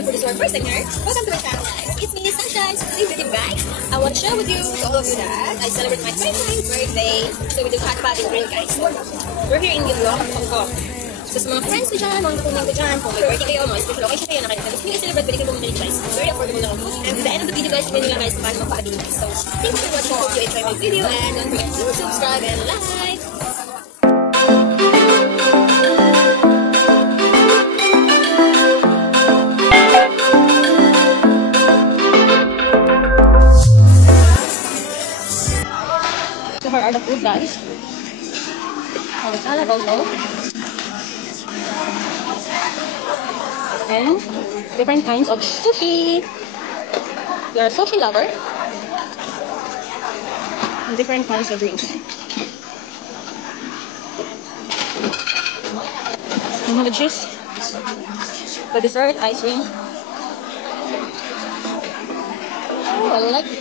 and for this our first time here, welcome to my channel guys. It's me, Sunshine. So today's video guys, I want to share with you, to all of you that I celebrate my 29th birthday. So we do hot pot and grill guys. We're here in Gilong, Hong Kong. So sa mga friends ko dyan, mga kukunin ko dyan, kung may birthday kayo, mga special occasion kayo, nakalimutan nyo celebrate, pwede kayo pumunta dito guys. Very affordable lang. And at the end of the video guys, sabihin nyo lang guys paano magpakabili guys. So thank you for watching. Hope you enjoy my video and don't forget to subscribe and like. So here are the food guys. Salad also. And different kinds of sushi. You're a sushi lover. And different kinds of drinks. And the juice. The dessert, ice cream. Oh, I like it.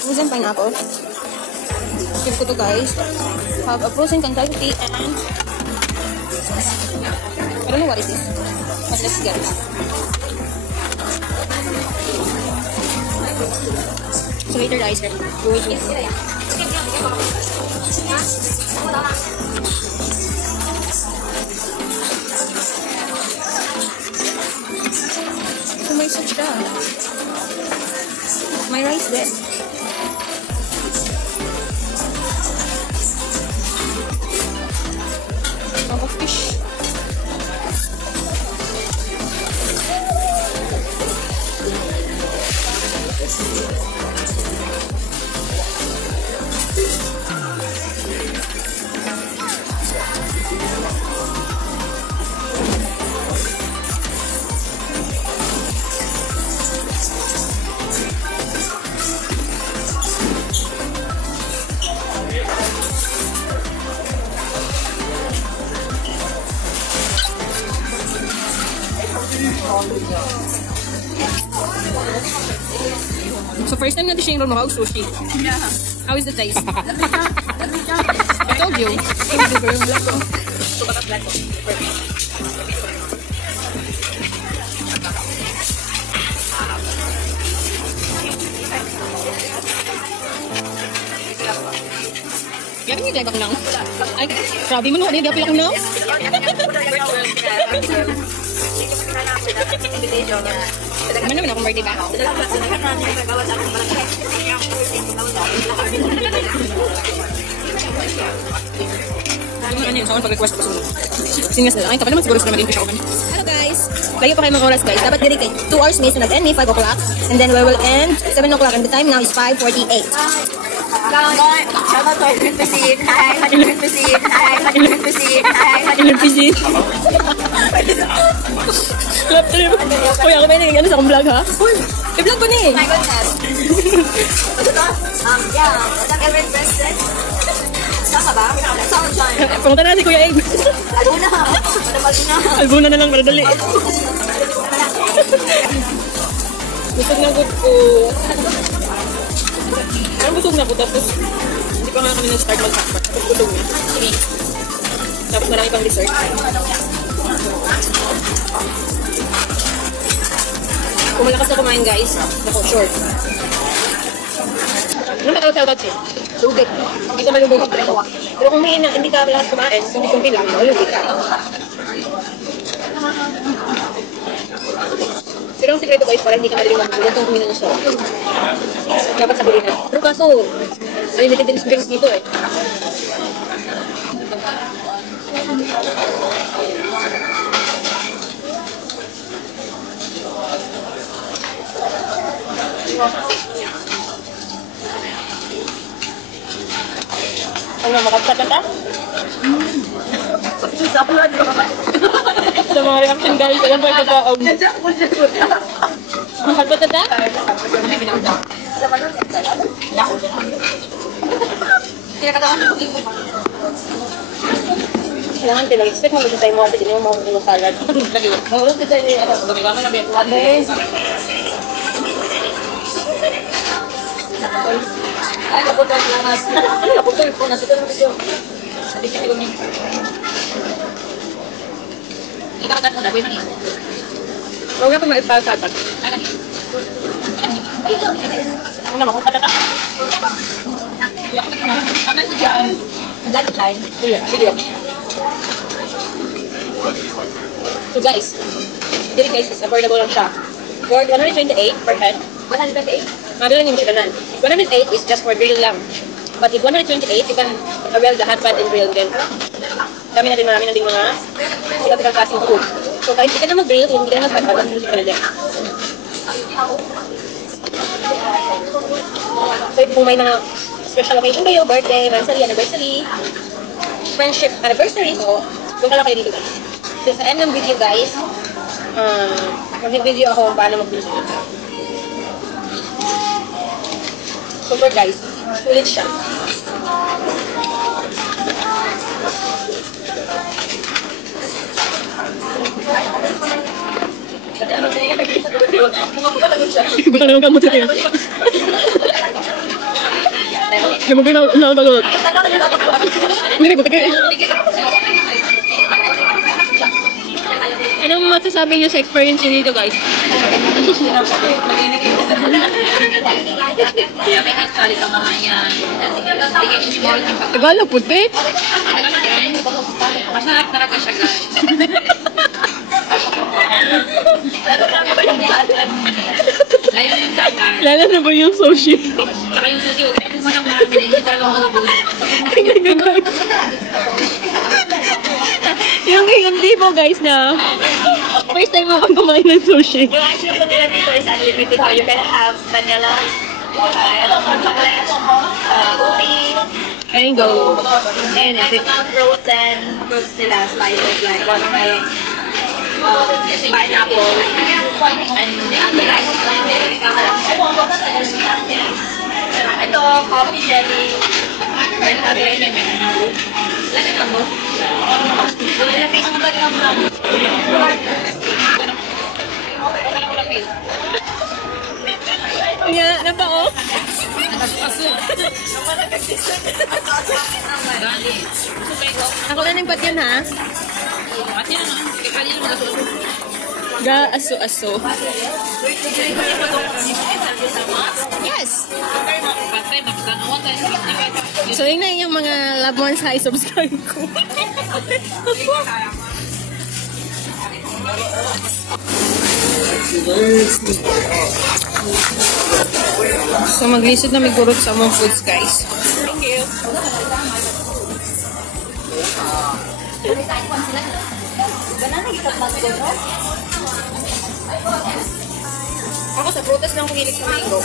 Frozen pineapple. Give ko to guys. Have a frozen Kentucky tea and I don't know what is this, but let's get it. So later the ice cream. Go with me. Oh my such ka. My rice there. Of fish. So first time natin siya yung Ronohog sushi. Yeah. How is the taste? I told you. Kaya rin yung dagak lang. Ay, grabe mo no. Ano yung dagak lang lang? Ano naman akong birthday ba? Ano yun? Saan pag-request ko sumunod? Singas na lang. Ay, kapag naman siguro sa maging fish ako. Hello guys! Layo pa kayo mga oras guys. Dapat dedicate 2 hours may sunod and may 5 o'clock. And then we will end 7 o'clock and the time now is 5:48. Shout out to Electric Cuisine. Hi, Electric Cuisine. Hi, Electric Cuisine. Hi, Electric Cuisine. Clap trip. Uy, ako ba yung ano sa akong vlog ha? Uy, i-vlog ko na eh. My goodness. Yeah, what's up every person? Saka ba? Saan dyan? Pumunta na si Kuya Egg. Albuna. Albuna na lang, maradali. Busog na good ko. Parang busog na po, tapos hindi pa nga kami nag-start mag-sakpat. Tapos busog na. Tapos marami pang dessert. Kung malakas na kumain guys, ako, short. Ano ba tawag siya? Lugit. Hindi ka malubog. Pero kung may hindi ka lahat kumain, kunti-kunti lang, malubig ka. Pero ang sikreto guys, para hindi ka madaling mabulog, itong kuminan ng sauce. Dapat sabihin na. Pero kaso, limited din drinks dito eh. Ano, makapsat ka? Sa mga reaction guys, alam ba yung pagkaon? Makapsat ka? Kailangan pinag-expect mo tayo mo kasi hindi mo mga salad. Mawala ka tayo niya. Gamigaman na biya. Ay, kaputol lang nas. Ano kaputol po? Nasa ito na video. Sabi ka niyo. Ikakat mo na, boy, mani. Huwag na po maipasatag. Ano naman, kung patata. Sige. So guys, dito guys, is affordable lang siya. For 128 per head. 128? Mabila niyo siya ganan. 108 is just for grill lang. But if 128, you can avail the hot pot and grill din. Kami na din marami na din mga iba't klaseng food. So kahit hindi ka na mag-grill, hindi ka na mag-hot pot, mag-grill ka na din. So kung may mga special occasion kayo, birthday, anniversary, friendship anniversary, so doon ka lang kayo dito guys. So sa end ng video guys, mag-video ako kung paano mag-video. Super guys, sulit siya. Buta na yung gamot sa tiyan. Ay, mo kayo na pagod. Hindi ko tayo. Anong masasabi niyo sa experience niyo dito, guys? Tagalog puti. Masarap talaga siya, guys. Lala na ba yung sushi? Saka yung sushi, huwag mo nang marami. Hindi talaga ako nabuli. Yung tipo guys na first time ako kumain ng sushi. Yung actually po nila dito is unlimited. So you can have vanilla, chocolate, coffee, And go. and different fruits and fruits nila, spices like watermelon, pineapple, and the other rice. Ito, coffee jelly, lagyan mo. Lagyan mo ba? Nga, na ba oh? Ako na ng patyan ha? Ga aso-aso. Yes! So yun na yung mga loved ones ha, subscribe ko. So maglisod na may gurot sa among foods guys. Thank you. Ako sa prutas lang kumilig sa mango.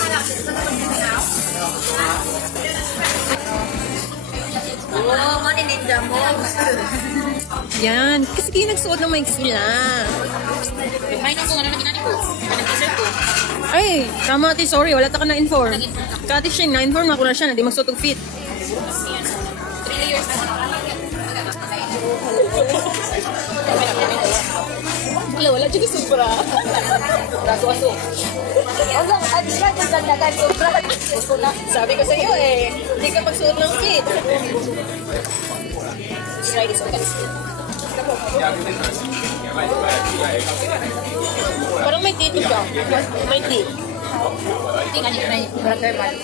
Oh, money ninja mo. Yan. Kasi kayo nagsuot ng maiksi na. May nang kung ano na ginani ko. Nag-dessert ko. Ay, tama ate, sorry. Wala ta ka na-inform. Kati siya, na-inform ako na siya na di magsuot og fit. 3 layers na. Wala dyan sobra. Raso-aso. Wala, at siya yung dandagan. Sabi ko sa iyo eh, hindi ka magsuot ng fit. Let's try this one guys. Parang may dito siya. May tea. Tingnan niyo na yung butter man.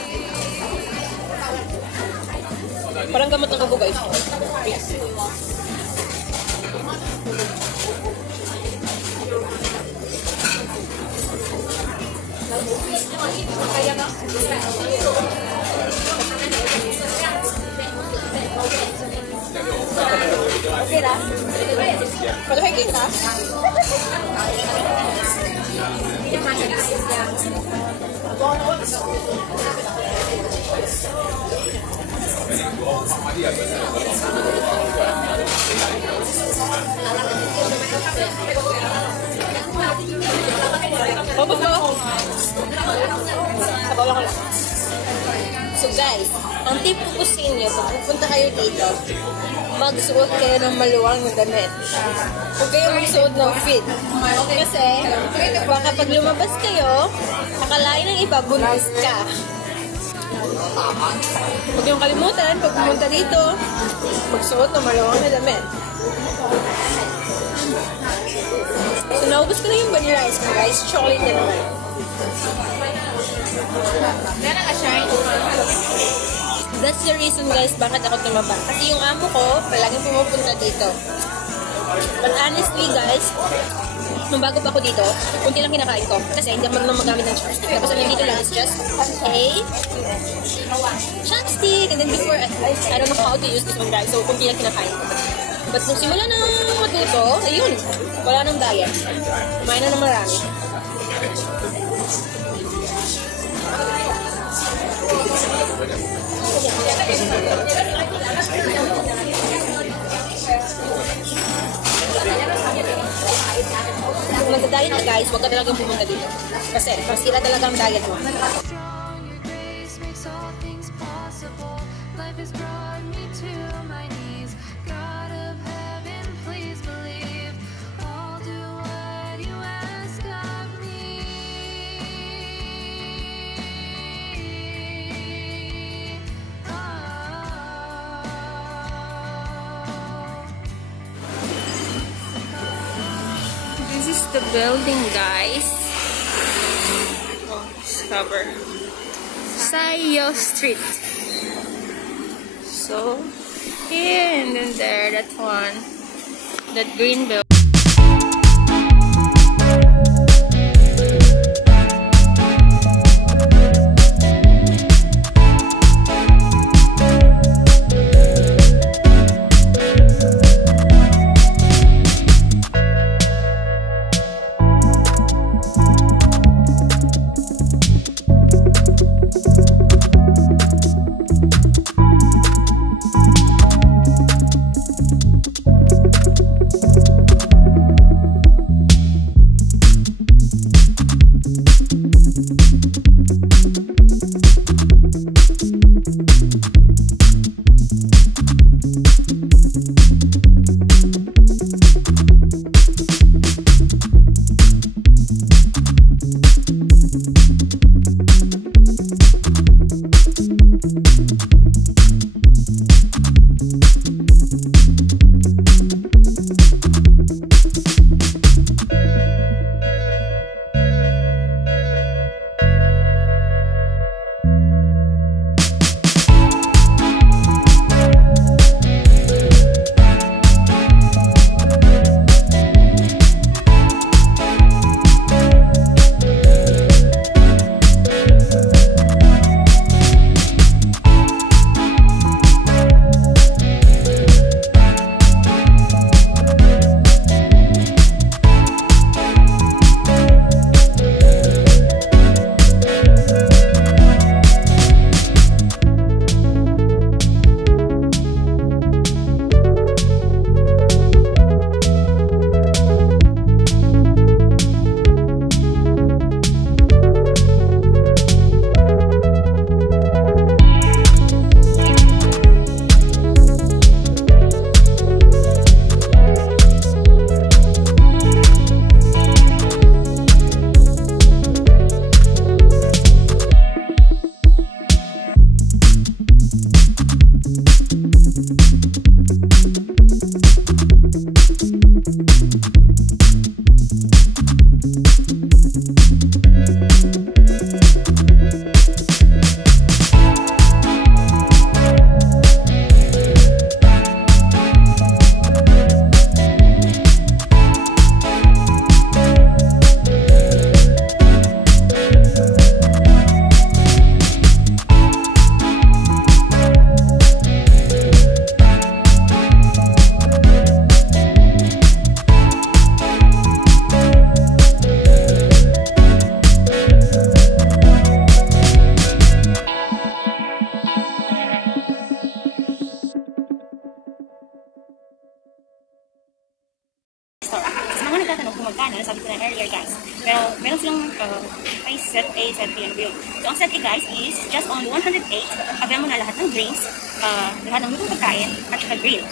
Parang gamot ng kago guys. Okay na? Pag-hiking ka? Tapos ba? Sabaw lang ko lang. So guys, ang tip ko sa inyo, pag pupunta kayo dito, magsuot kayo ng maluwang na damit. Huwag kayo magsuot ng fit. Kasi, baka pag lumabas kayo, akalain ng iba, buntis ka. Huwag yung kalimutan, pag pumunta dito, magsuot ng maluwang na damit. naubos ko na yung vanilla ice cream, guys. Chocolate na naman. That's the reason, guys, bakit ako tumaba. Kasi yung amo ko, palaging pumupunta dito. But honestly, guys, nung bago pa ako dito, kunti lang kinakain ko. Kasi hindi ako magamit ng chopstick. Tapos ang nandito lang is just a chopstick. And then before, I don't know how to use this one, guys. So, kunti lang kinakain ko. But nung simula na matuto, ayun, wala nang diet. Kumain na ng marami. Kung magda-diet na, guys, huwag ka talagang pumunta dito. Kasi, masira talaga ang diet mo. This is the building, guys. Oh, cover. Sayo Street. So, here and then there, that one. That green building. magkano, sabi ko na earlier guys. Pero meron silang may set A, set B, and grill. So ang set A guys is just on 108. Avail mo na lahat ng drinks, lahat ng lutong pagkain, at saka grill.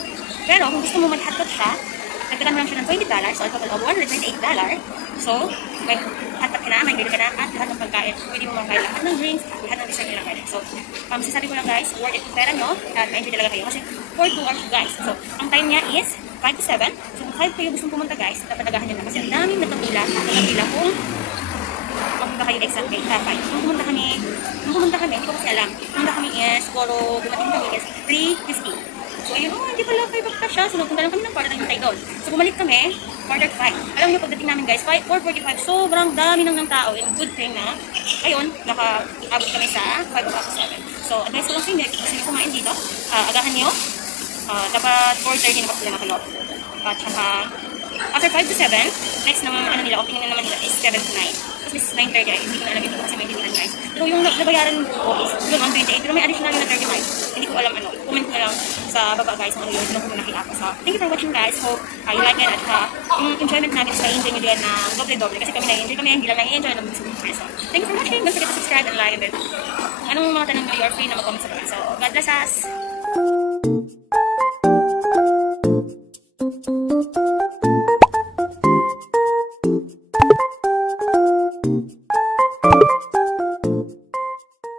Pero kung gusto mo mag-hotpot siya, nagdagan mo lang siya ng $20, so a total of $128. So, may hotpot ka na, may grill ka na, at lahat ng pagkain. Pwede mo makain lahat ng drinks, lahat ng dessert nila pwede. So, sasabi ko lang guys, worth it yung pera nyo, at ma-enjoy talaga kayo. Kasi for 2 hours guys. So, ang time niya is 5 to 7. So kung 5 kayo gustong pumunta guys, dapat agahan nyo na kasi ang daming nakapila kung magpunta kayo exact date, 5. Nung pumunta kami, hindi ko kasi alam. Pumunta kami is, siguro dumating kami is 3:50. So ayun, hindi pala 5 pa siya. So nagpunta lang kami ng quarter ng doon. So bumalik kami, quarter 5. Alam niyo pagdating namin guys, 4:45, sobrang dami ng tao. And good thing na, ayun, naka-abot kami sa 5 o'clock to 7. So advice ko lang sa inyo, kasi nyo kumain dito, agahan nyo. Dapat 4:30 na sila nakalot. At saka, after 5 to 7, next naman ano nila, opening na naman nila is 7 to 9. Tapos this is 9:30, hindi ko na alam ito kasi may hindi guys. Pero yung nabayaran ko is doon on 28, pero may additional na 35. Hindi ko alam ano. Comment na lang sa baba guys kung ano yun. Doon ko muna kaya. So, thank you for watching guys. Hope you like it. At yung enjoyment namin is na-enjoy nyo din na doble-doble. Kasi kami na-enjoy kami, hindi lang na-enjoy na mag-subscribe. So, thank you for watching. Don't forget to subscribe and like. And then, anong mga tanong nyo, you're free na mag-comment sa baba. So, God bless us!